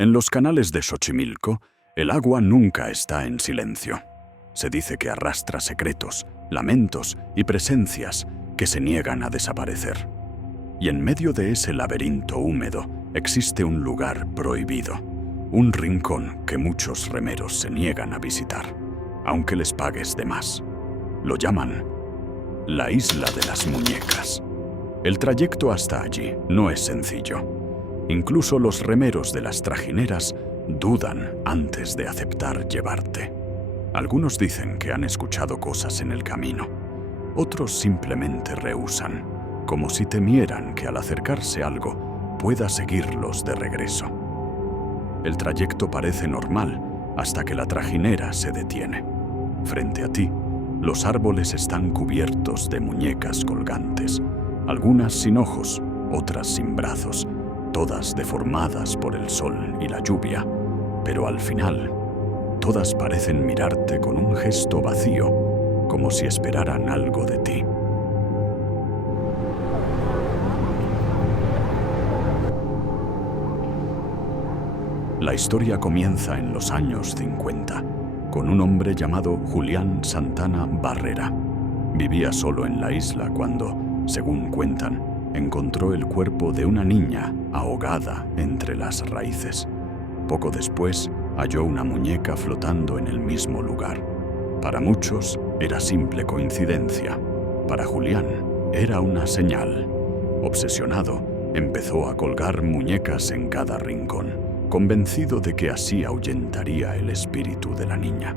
En los canales de Xochimilco, el agua nunca está en silencio. Se dice que arrastra secretos, lamentos y presencias que se niegan a desaparecer. Y en medio de ese laberinto húmedo existe un lugar prohibido, un rincón que muchos remeros se niegan a visitar, aunque les pagues de más. Lo llaman la Isla de las Muñecas. El trayecto hasta allí no es sencillo. Incluso los remeros de las trajineras dudan antes de aceptar llevarte. Algunos dicen que han escuchado cosas en el camino. Otros simplemente rehúsan, como si temieran que al acercarse algo pueda seguirlos de regreso. El trayecto parece normal hasta que la trajinera se detiene. Frente a ti, los árboles están cubiertos de muñecas colgantes, algunas sin ojos, otras sin brazos, todas deformadas por el sol y la lluvia, pero al final, todas parecen mirarte con un gesto vacío, como si esperaran algo de ti. La historia comienza en los años 50, con un hombre llamado Julián Santana Barrera. Vivía solo en la isla cuando, según cuentan, encontró el cuerpo de una niña ahogada entre las raíces. Poco después, halló una muñeca flotando en el mismo lugar. Para muchos, era simple coincidencia. Para Julián, era una señal. Obsesionado, empezó a colgar muñecas en cada rincón, convencido de que así ahuyentaría el espíritu de la niña.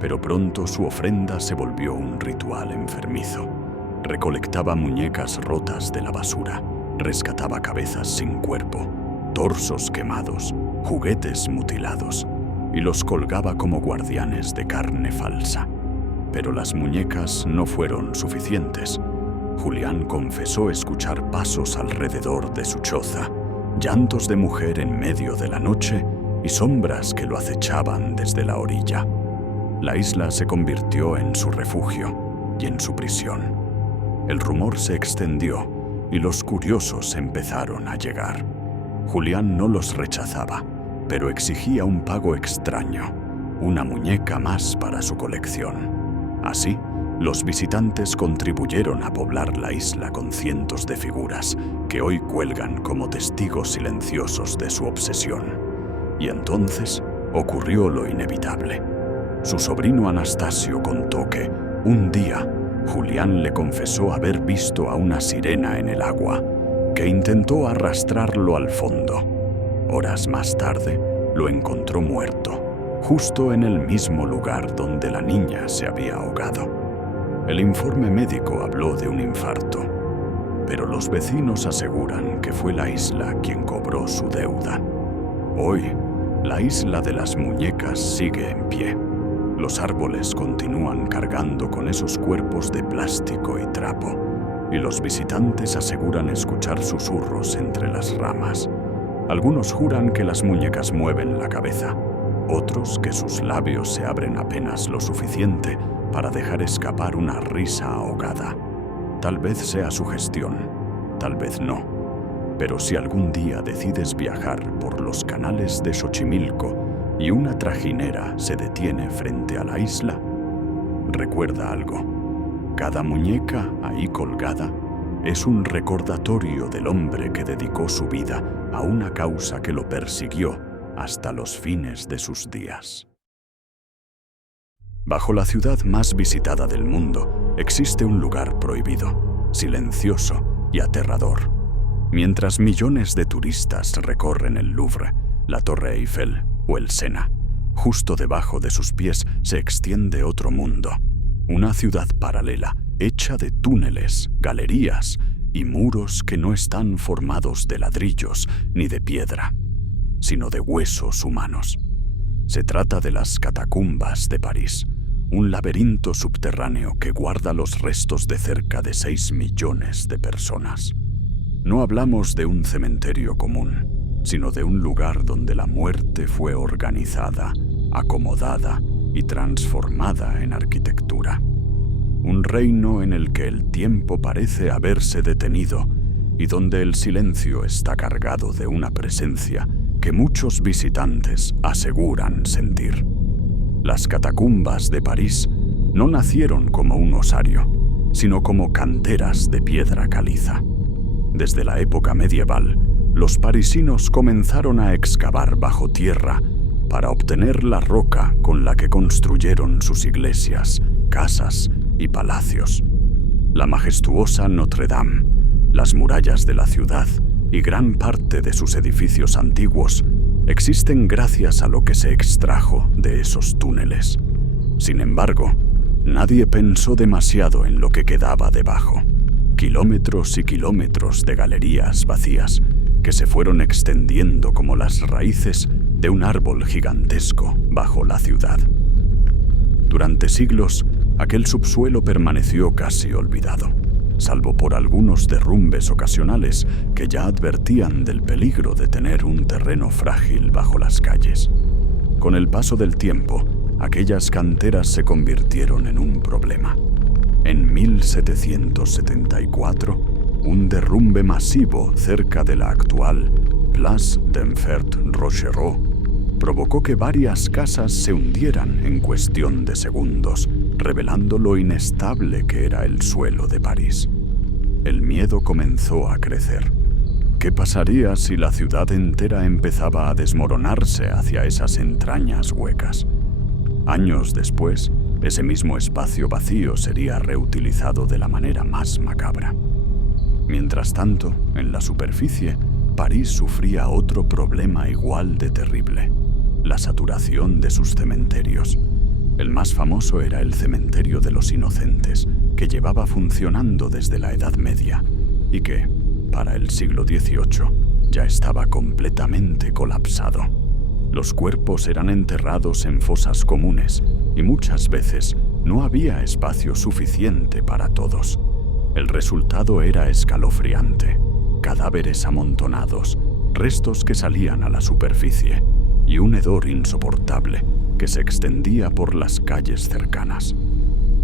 Pero pronto su ofrenda se volvió un ritual enfermizo. Recolectaba muñecas rotas de la basura, rescataba cabezas sin cuerpo, torsos quemados, juguetes mutilados, y los colgaba como guardianes de carne falsa. Pero las muñecas no fueron suficientes. Julián confesó escuchar pasos alrededor de su choza, llantos de mujer en medio de la noche y sombras que lo acechaban desde la orilla. La isla se convirtió en su refugio y en su prisión. El rumor se extendió y los curiosos empezaron a llegar. Julián no los rechazaba, pero exigía un pago extraño, una muñeca más para su colección. Así, los visitantes contribuyeron a poblar la isla con cientos de figuras que hoy cuelgan como testigos silenciosos de su obsesión. Y entonces ocurrió lo inevitable. Su sobrino Anastasio contó que, un día, Julián le confesó haber visto a una sirena en el agua, que intentó arrastrarlo al fondo. Horas más tarde, lo encontró muerto, justo en el mismo lugar donde la niña se había ahogado. El informe médico habló de un infarto, pero los vecinos aseguran que fue la isla quien cobró su deuda. Hoy, la Isla de las Muñecas sigue en pie. Los árboles continúan cargando con esos cuerpos de plástico y trapo, y los visitantes aseguran escuchar susurros entre las ramas. Algunos juran que las muñecas mueven la cabeza, otros que sus labios se abren apenas lo suficiente para dejar escapar una risa ahogada. Tal vez sea sugestión, tal vez no. Pero si algún día decides viajar por los canales de Xochimilco y una trajinera se detiene frente a la isla, recuerda algo. Cada muñeca ahí colgada es un recordatorio del hombre que dedicó su vida a una causa que lo persiguió hasta los fines de sus días. Bajo la ciudad más visitada del mundo existe un lugar prohibido, silencioso y aterrador. Mientras millones de turistas recorren el Louvre, la Torre Eiffel o el Sena, justo debajo de sus pies se extiende otro mundo. Una ciudad paralela, hecha de túneles, galerías y muros que no están formados de ladrillos ni de piedra, sino de huesos humanos. Se trata de las catacumbas de París, un laberinto subterráneo que guarda los restos de cerca de 6 millones de personas. No hablamos de un cementerio común, sino de un lugar donde la muerte fue organizada, acomodada y transformada en arquitectura. Un reino en el que el tiempo parece haberse detenido y donde el silencio está cargado de una presencia que muchos visitantes aseguran sentir. Las catacumbas de París no nacieron como un osario, sino como canteras de piedra caliza. Desde la época medieval, los parisinos comenzaron a excavar bajo tierra para obtener la roca con la que construyeron sus iglesias, casas y palacios. La majestuosa Notre Dame, las murallas de la ciudad y gran parte de sus edificios antiguos existen gracias a lo que se extrajo de esos túneles. Sin embargo, nadie pensó demasiado en lo que quedaba debajo. Kilómetros y kilómetros de galerías vacías que se fueron extendiendo como las raíces de un árbol gigantesco bajo la ciudad. Durante siglos, aquel subsuelo permaneció casi olvidado, salvo por algunos derrumbes ocasionales que ya advertían del peligro de tener un terreno frágil bajo las calles. Con el paso del tiempo, aquellas canteras se convirtieron en un problema. En 1774, un derrumbe masivo cerca de la actual Place d'Enfer-Rochereau provocó que varias casas se hundieran en cuestión de segundos, revelando lo inestable que era el suelo de París. El miedo comenzó a crecer. ¿Qué pasaría si la ciudad entera empezaba a desmoronarse hacia esas entrañas huecas? Años después, ese mismo espacio vacío sería reutilizado de la manera más macabra. Mientras tanto, en la superficie, París sufría otro problema igual de terrible: la saturación de sus cementerios. El más famoso era el Cementerio de los Inocentes, que llevaba funcionando desde la Edad Media y que, para el siglo XVIII, ya estaba completamente colapsado. Los cuerpos eran enterrados en fosas comunes y muchas veces no había espacio suficiente para todos. El resultado era escalofriante: cadáveres amontonados, restos que salían a la superficie y un hedor insoportable que se extendía por las calles cercanas.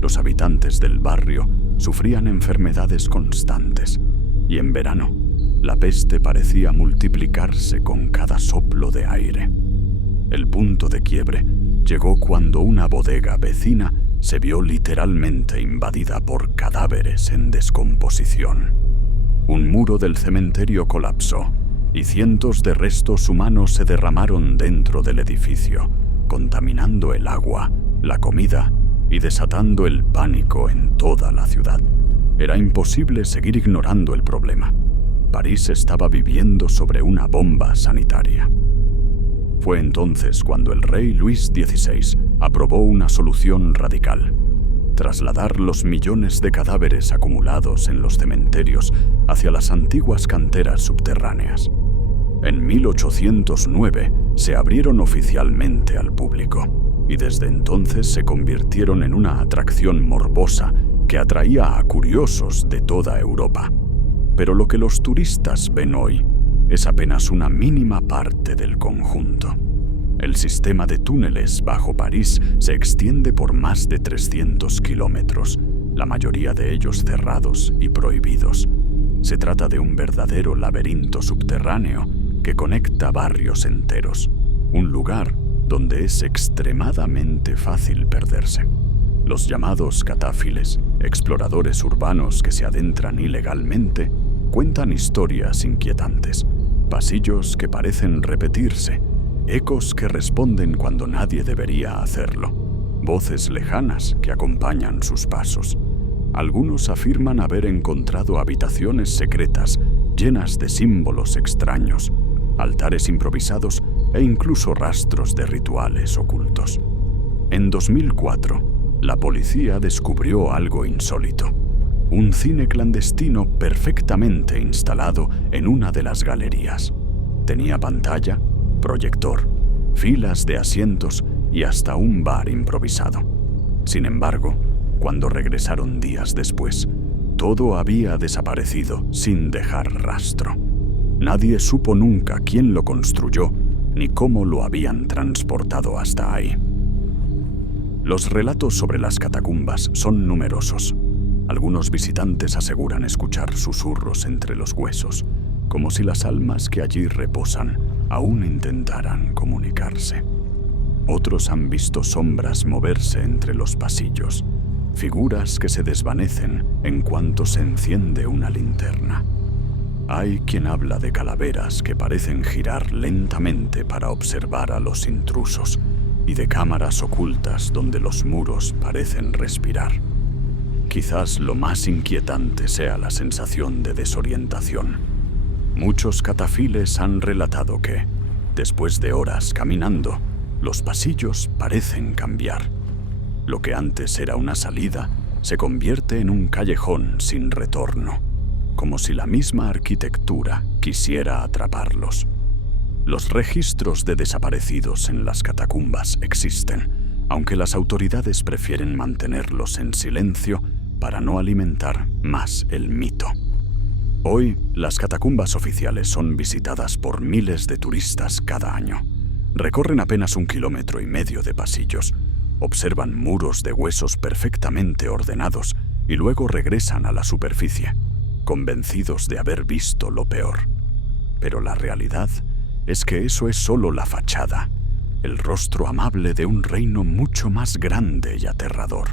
Los habitantes del barrio sufrían enfermedades constantes y en verano la peste parecía multiplicarse con cada soplo de aire. El punto de quiebre llegó cuando una bodega vecina se vio literalmente invadida por cadáveres en descomposición. Un muro del cementerio colapsó y cientos de restos humanos se derramaron dentro del edificio, contaminando el agua, la comida y desatando el pánico en toda la ciudad. Era imposible seguir ignorando el problema. París estaba viviendo sobre una bomba sanitaria. Fue entonces cuando el rey Luis XVI aprobó una solución radical: trasladar los millones de cadáveres acumulados en los cementerios hacia las antiguas canteras subterráneas. En 1809 se abrieron oficialmente al público y desde entonces se convirtieron en una atracción morbosa que atraía a curiosos de toda Europa. Pero lo que los turistas ven hoy es apenas una mínima parte del conjunto. El sistema de túneles bajo París se extiende por más de 300 kilómetros, la mayoría de ellos cerrados y prohibidos. Se trata de un verdadero laberinto subterráneo que conecta barrios enteros, un lugar donde es extremadamente fácil perderse. Los llamados catáfiles, exploradores urbanos que se adentran ilegalmente, cuentan historias inquietantes, pasillos que parecen repetirse, ecos que responden cuando nadie debería hacerlo, voces lejanas que acompañan sus pasos. Algunos afirman haber encontrado habitaciones secretas llenas de símbolos extraños, altares improvisados e incluso rastros de rituales ocultos. En 2004, la policía descubrió algo insólito: un cine clandestino perfectamente instalado en una de las galerías. Tenía pantalla, proyector, filas de asientos y hasta un bar improvisado. Sin embargo, cuando regresaron días después, todo había desaparecido sin dejar rastro. Nadie supo nunca quién lo construyó ni cómo lo habían transportado hasta ahí. Los relatos sobre las catacumbas son numerosos. Algunos visitantes aseguran escuchar susurros entre los huesos, como si las almas que allí reposan aún intentaran comunicarse. Otros han visto sombras moverse entre los pasillos, figuras que se desvanecen en cuanto se enciende una linterna. Hay quien habla de calaveras que parecen girar lentamente para observar a los intrusos y de cámaras ocultas donde los muros parecen respirar. Quizás lo más inquietante sea la sensación de desorientación. Muchos catafiles han relatado que, después de horas caminando, los pasillos parecen cambiar. Lo que antes era una salida se convierte en un callejón sin retorno, como si la misma arquitectura quisiera atraparlos. Los registros de desaparecidos en las catacumbas existen, aunque las autoridades prefieren mantenerlos en silencio para no alimentar más el mito. Hoy, las catacumbas oficiales son visitadas por miles de turistas cada año. Recorren apenas 1,5 kilómetros de pasillos, observan muros de huesos perfectamente ordenados y luego regresan a la superficie, convencidos de haber visto lo peor. Pero la realidad es que eso es solo la fachada, el rostro amable de un reino mucho más grande y aterrador.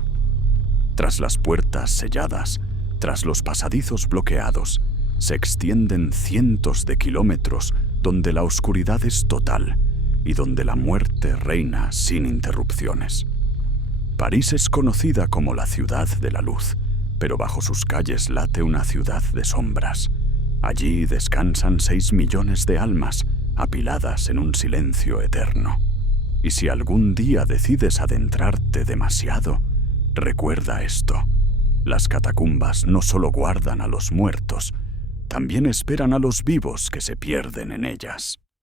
Tras las puertas selladas, tras los pasadizos bloqueados, se extienden cientos de kilómetros donde la oscuridad es total y donde la muerte reina sin interrupciones. París es conocida como la ciudad de la luz, pero bajo sus calles late una ciudad de sombras. Allí descansan 6 millones de almas, apiladas en un silencio eterno. Y si algún día decides adentrarte demasiado, recuerda esto: las catacumbas no solo guardan a los muertos, también esperan a los vivos que se pierden en ellas.